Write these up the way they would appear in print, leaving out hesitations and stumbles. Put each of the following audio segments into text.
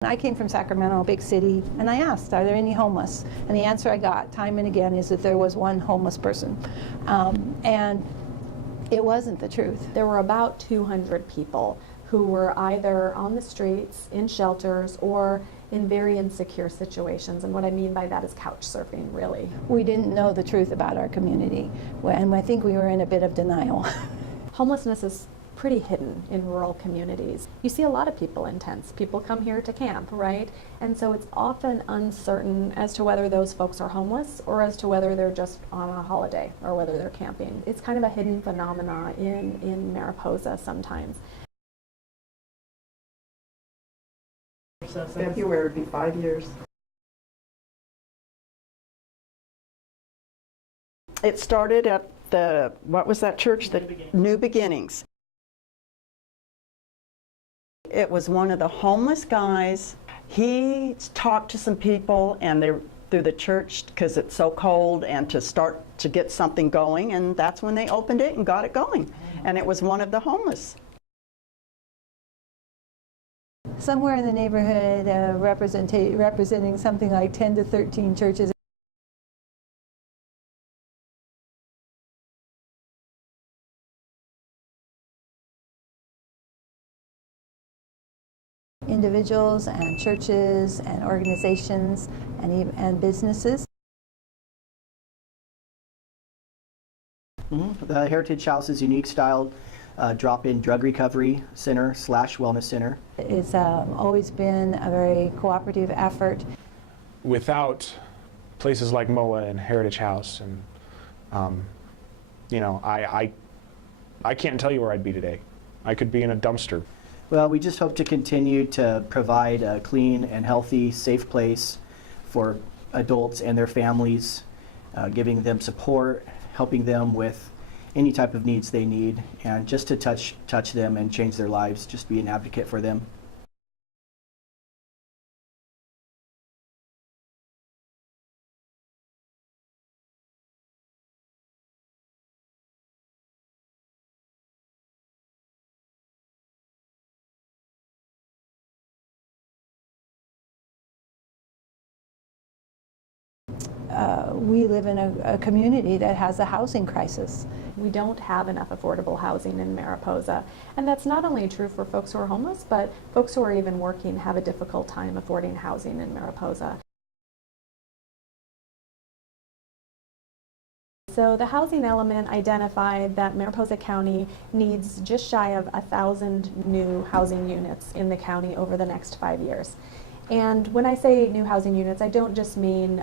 I came from Sacramento, a big city, and I asked, are there any homeless? And the answer I got time and again is that there was one homeless person. And it wasn't the truth. There were about 200 people who were either on the streets, in shelters, or in very insecure situations. And what I mean by that is couch surfing, really. We didn't know the truth about our community, and I think we were in a bit of denial. Homelessness is pretty hidden in rural communities. You see a lot of people in tents. People come here to camp, right? And so it's often uncertain as to whether those folks are homeless or as to whether they're just on a holiday or whether they're camping. It's kind of a hidden phenomena in Mariposa sometimes. February would be 5 years. It started at what was that church? The New Beginnings. It was one of the homeless guys. He talked to some people and they through the church because it's so cold and to start to get something going, and that's when they opened it and got it going. And it was one of the homeless. Somewhere in the neighborhood representing something like 10 to 13 churches. Individuals and churches and organizations and businesses. The Heritage House is a unique style drop-in drug recovery center / wellness center. It's always been a very cooperative effort. Without places like MOA and Heritage House, and you know, I can't tell you where I'd be today. I could be in a dumpster. Well, we just hope to continue to provide a clean and healthy, safe place for adults and their families, giving them support, helping them with any type of needs they need, and just to touch them and change their lives, just be an advocate for them. We live in a community that has a housing crisis. We don't have enough affordable housing in Mariposa. And that's not only true for folks who are homeless, but folks who are even working have a difficult time affording housing in Mariposa. So the housing element identified that Mariposa County needs just shy of 1,000 new housing units in the county over the next 5 years. And when I say new housing units, I don't just mean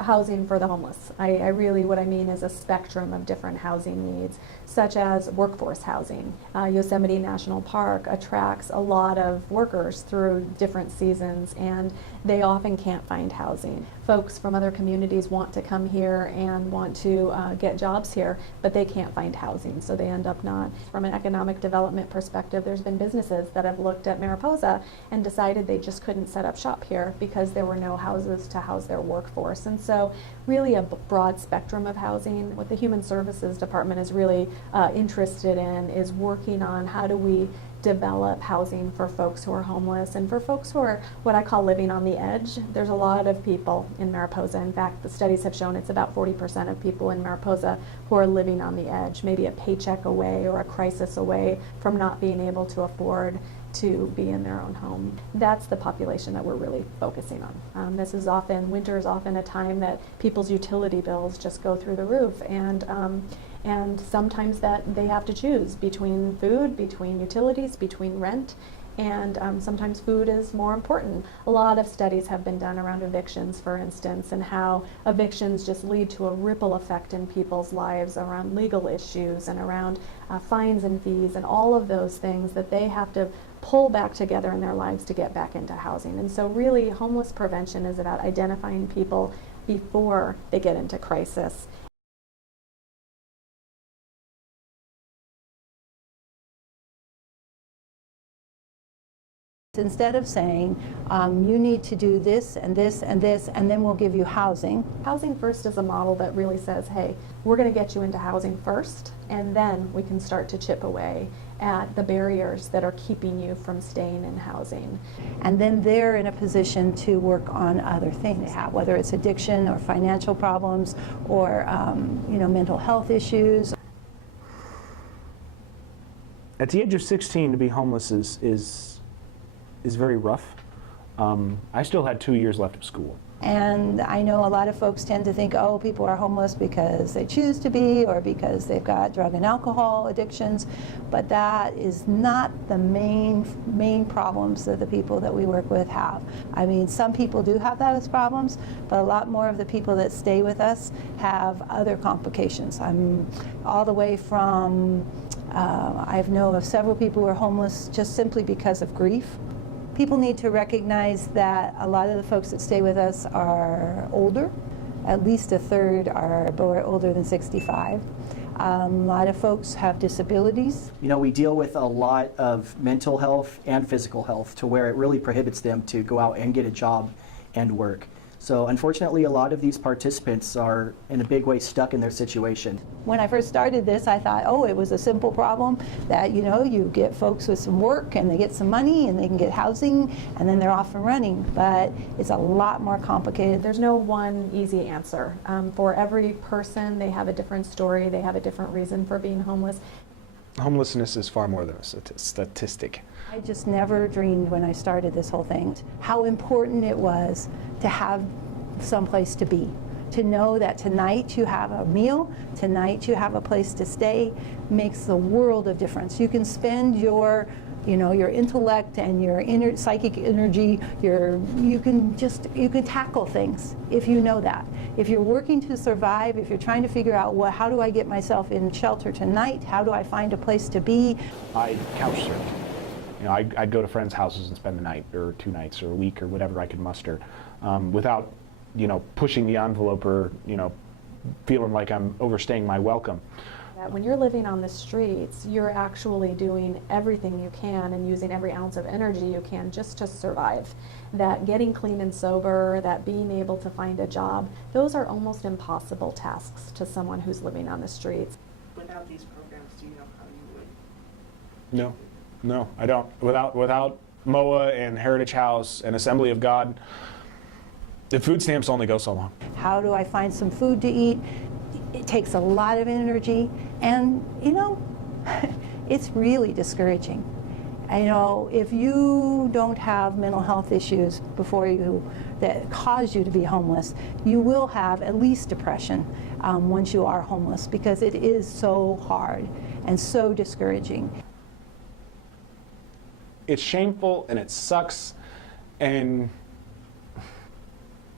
housing for the homeless. What I mean is a spectrum of different housing needs, such as workforce housing. Yosemite National Park attracts a lot of workers through different seasons, and they often can't find housing. Folks from other communities want to come here and want to get jobs here, but they can't find housing, so they end up not. From an economic development perspective, there's been businesses that have looked at Mariposa and decided they just couldn't set up shop here because there were no houses to house their workforce. And so really a broad spectrum of housing. What the Human Services Department is really interested in is working on how do we develop housing for folks who are homeless and for folks who are what I call living on the edge. There's a lot of people in Mariposa. In fact, the studies have shown it's about 40% of people in Mariposa who are living on the edge, maybe a paycheck away or a crisis away from not being able to afford to be in their own home. That's the population that we're really focusing on. Winter is often a time that people's utility bills just go through the roof, and sometimes that they have to choose between food, between utilities, between rent, and sometimes food is more important. A lot of studies have been done around evictions, for instance, and how evictions just lead to a ripple effect in people's lives around legal issues and around fines and fees and all of those things that they have to pull back together in their lives to get back into housing. And so really homeless prevention is about identifying people before they get into crisis Instead of saying, you need to do this and this and this, and then we'll give you housing. Housing First is a model that really says, hey, we're going to get you into housing first, and then we can start to chip away at the barriers that are keeping you from staying in housing. And then they're in a position to work on other things they have, whether it's addiction or financial problems or mental health issues. At the age of 16, to be homeless is very rough. I still had 2 years left of school. And I know a lot of folks tend to think, oh, people are homeless because they choose to be or because they've got drug and alcohol addictions, but that is not the main problems that the people that we work with have. I mean, some people do have those problems, but a lot more of the people that stay with us have other complications. I'm all the way from, I know of several people who are homeless just simply because of grief. People need to recognize that a lot of the folks that stay with us are older. At least a third are older than 65. A lot of folks have disabilities. You know, we deal with a lot of mental health and physical health to where it really prohibits them to go out and get a job and work. So unfortunately, a lot of these participants are in a big way stuck in their situation. When I first started this, I thought, oh, it was a simple problem that, you get folks with some work and they get some money and they can get housing and then they're off and running. But it's a lot more complicated. There's no one easy answer. For every person, they have a different story, they have a different reason for being homeless. Homelessness is far more than a statistic. I just never dreamed when I started this whole thing how important it was to have someplace to be. To know that tonight you have a meal, tonight you have a place to stay, makes the world of difference. You can spend your intellect and your inner psychic energy, you can tackle things if you know that. If you're working to survive, if you're trying to figure out, well, how do I get myself in shelter tonight? How do I find a place to be? I couch surf. I'd go to friends' houses and spend the night or 2 nights or a week or whatever I could muster without, pushing the envelope or, feeling like I'm overstaying my welcome. When you're living on the streets, you're actually doing everything you can and using every ounce of energy you can just to survive. That getting clean and sober, that being able to find a job, those are almost impossible tasks to someone who's living on the streets. Without these programs, do you know how you would? No, I don't. Without MOA and Heritage House and Assembly of God, the food stamps only go so long. How do I find some food to eat? It takes a lot of energy, and it's really discouraging. If you don't have mental health issues that cause you to be homeless, you will have at least depression once you are homeless, because it is so hard and so discouraging. It's shameful and it sucks, and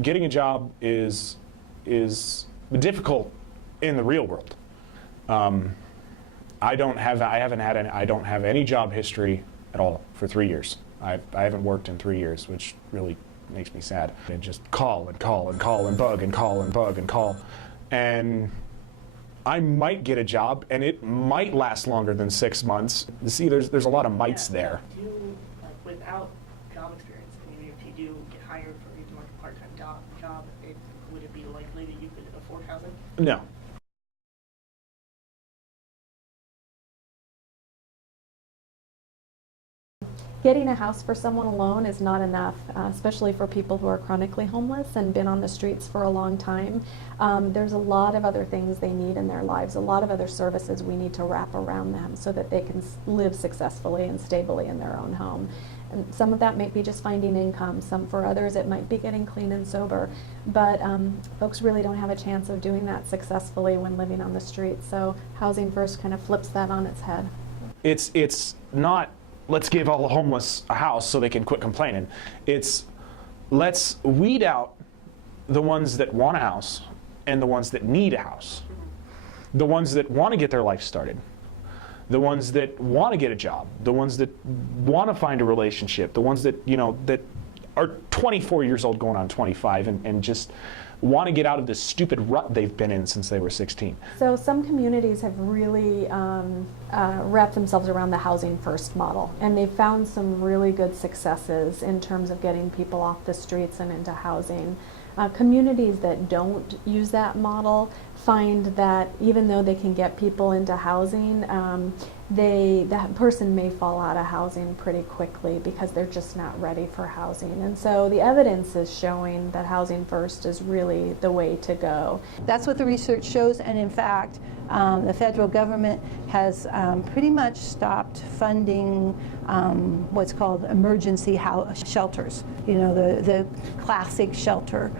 getting a job is difficult in the real world. I don't have any job history at all for 3 years. I haven't worked in 3 years, which really makes me sad. And just call and call and call and bug and call and bug and call. And I might get a job, and it might last longer than 6 months. You see, there's a lot of mights there. Do you, without job experience, if you do get hired for even a part-time job, would it be likely that you could afford housing? No. Getting a house for someone alone is not enough, especially for people who are chronically homeless and been on the streets for a long time. There's a lot of other things they need in their lives, a lot of other services we need to wrap around them so that they can live successfully and stably in their own home. And some of that might be just finding income. For others it might be getting clean and sober. But folks really don't have a chance of doing that successfully when living on the streets. So Housing First kind of flips that on its head. It's not, let's give all the homeless a house so they can quit complaining. It's, let's weed out the ones that want a house and the ones that need a house. The ones that want to get their life started. The ones that want to get a job. The ones that want to find a relationship. The ones that, that are 24 years old going on 25 and just want to get out of this stupid rut they've been in since they were 16. So some communities have really wrapped themselves around the housing first model, and they've found some really good successes in terms of getting people off the streets and into housing. Communities that don't use that model find that even though they can get people into housing, that person may fall out of housing pretty quickly because they're just not ready for housing. And so the evidence is showing that housing first is really the way to go. That's what the research shows, and in fact, the federal government has pretty much stopped funding what's called emergency shelters. You know, the classic shelter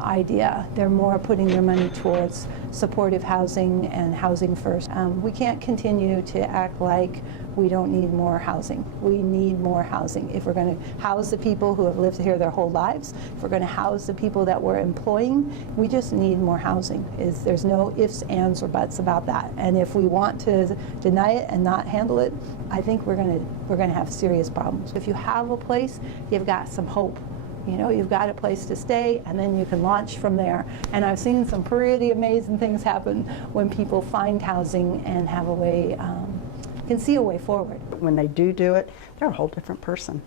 idea. They're more putting their money towards supportive housing and housing first. We can't continue to act like we don't need more housing. We need more housing. If we're going to house the people who have lived here their whole lives, if we're going to house the people that we're employing, we just need more housing. There's no ifs, ands, or buts about that. And if we want to deny it and not handle it, I think we're going to have serious problems. If you have a place, you've got some hope. You know, you've got a place to stay, and then you can launch from there. And I've seen some pretty amazing things happen when people find housing and have a way, can see a way forward. When they do it, they're a whole different person.